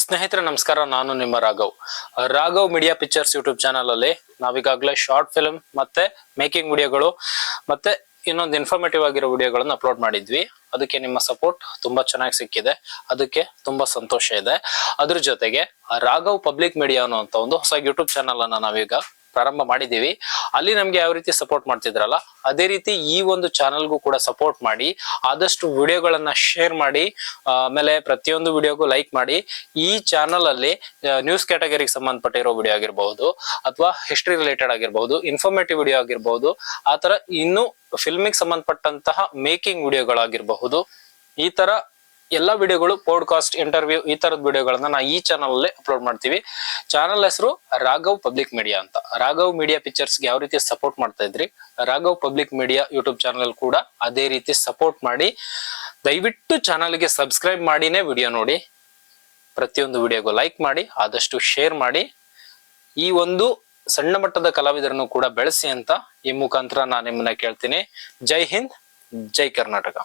ಸ್ನೇಹಿತರೆ, ನಮಸ್ಕಾರ. ನಾನು ನಿಮ್ಮ Raghav. Raghav media pictures YouTube channel ಅಲ್ಲಿ ನಾವೀಗಾಗಲೇ ಶಾರ್ಟ್ ಫಿಲ್ಮ್ ಮತ್ತೆ ಮೇಕಿಂಗ್ ವಿಡಿಯೋಗಳು ಮತ್ತೆ ಇನ್ನೊಂದು ಇನ್ಫಾರ್ಮೇಟಿವ್ ಆಗಿರೋ ವಿಡಿಯೋಗಳನ್ನು ಅಪ್ಲೋಡ್ ಮಾಡಿದ್ವಿ. ಅದಕ್ಕೆ ನಿಮ್ಮ ಸಪೋರ್ಟ್ ತುಂಬಾ ಚೆನ್ನಾಗಿ ಸಿಕ್ಕಿದೆ. ಅದಕ್ಕೆ ತುಂಬಾ ಸಂತೋಷ ಇದೆ. ಅದ್ರ ಜೊತೆಗೆ ರಾಘವ್ ಪಬ್ಲಿಕ್ ಮೀಡಿಯಾ ಅನ್ನುವಂತ ಒಂದು ಹೊಸ ಯೂಟ್ಯೂಬ್ ಚಾನಲ್ ಅನ್ನ ನಾವೀಗ ಪ್ರಾರಂಭ ಮಾಡಿದ್ದೀವಿ. ಅಲ್ಲಿ ನಮ್ಗೆ ಯಾವ ರೀತಿ ಸಪೋರ್ಟ್ ಮಾಡ್ತಿದ್ರಲ್ಲ, ಅದೇ ರೀತಿ ಈ ಒಂದು ಚಾನಲ್ಗೂ ಕೂಡ ಸಪೋರ್ಟ್ ಮಾಡಿ, ಆದಷ್ಟು ವಿಡಿಯೋಗಳನ್ನ ಶೇರ್ ಮಾಡಿ ಆಮೇಲೆ ಪ್ರತಿಯೊಂದು ವಿಡಿಯೋಗೂ ಲೈಕ್ ಮಾಡಿ, ಈ ಚಾನಲ್ ಅಲ್ಲಿ ನ್ಯೂಸ್ ಕ್ಯಾಟಗರಿಗೆ ಸಂಬಂಧಪಟ್ಟಿರೋ ವಿಡಿಯೋ ಆಗಿರಬಹುದು ಅಥವಾ ಹಿಸ್ಟ್ರಿ ರಿಲೇಟೆಡ್ ಆಗಿರಬಹುದು ಇನ್ಫಾರ್ಮೇಟಿವ್ ವಿಡಿಯೋ ಆಗಿರಬಹುದು ಆತರ ತರ ಇನ್ನು ಫಿಲ್ಮಿಗೆ ಸಂಬಂಧಪಟ್ಟಂತಹ ಮೇಕಿಂಗ್ ವಿಡಿಯೋಗಳಾಗಿರಬಹುದು ಈ ತರ ಎಲ್ಲ ವಿಡಿಯೋಗಳು ಪಾಡ್ಕಾಸ್ಟ್ ಇಂಟರ್ವ್ಯೂ ಈ ತರದ ವಿಡಿಯೋಗಳನ್ನ ನಾವು ಈ ಚಾನಲ್ ಅಲ್ಲಿ ಅಪ್ಲೋಡ್ ಮಾಡ್ತೀವಿ. ಚಾನಲ್ ಹೆಸರು ರಾಘವ್ ಪಬ್ಲಿಕ್ ಮೀಡಿಯಾ ಅಂತ. ರಾಘವ್ ಮೀಡಿಯಾ ಪಿಕ್ಚರ್ಸ್ ಯಾವ ರೀತಿ ಸಪೋರ್ಟ್ ಮಾಡ್ತಾ ಇದ್ರಿ, Raghav public media YouTube channel ಕೂಡ ಅದೇ ರೀತಿ ಸಪೋರ್ಟ್ ಮಾಡಿ. ದಯವಿಟ್ಟು ಚಾನಲ್ಗೆ ಸಬ್ಸ್ಕ್ರೈಬ್ ಮಾಡಿನೇ ವಿಡಿಯೋ ನೋಡಿ. ಪ್ರತಿಯೊಂದು ವಿಡಿಯೋಗೂ ಲೈಕ್ ಮಾಡಿ, ಆದಷ್ಟು ಶೇರ್ ಮಾಡಿ. ಈ ಒಂದು ಸಣ್ಣ ಮಟ್ಟದ ಕಲಾವಿದರನ್ನು ಕೂಡ ಬೆಳೆಸಿ ಅಂತ ಈ ಮುಖಾಂತರ ನಾನು ನಿಮ್ಮನ್ನ ಕೇಳ್ತೀನಿ. ಜೈ ಹಿಂದ್, ಜೈ ಕರ್ನಾಟಕ.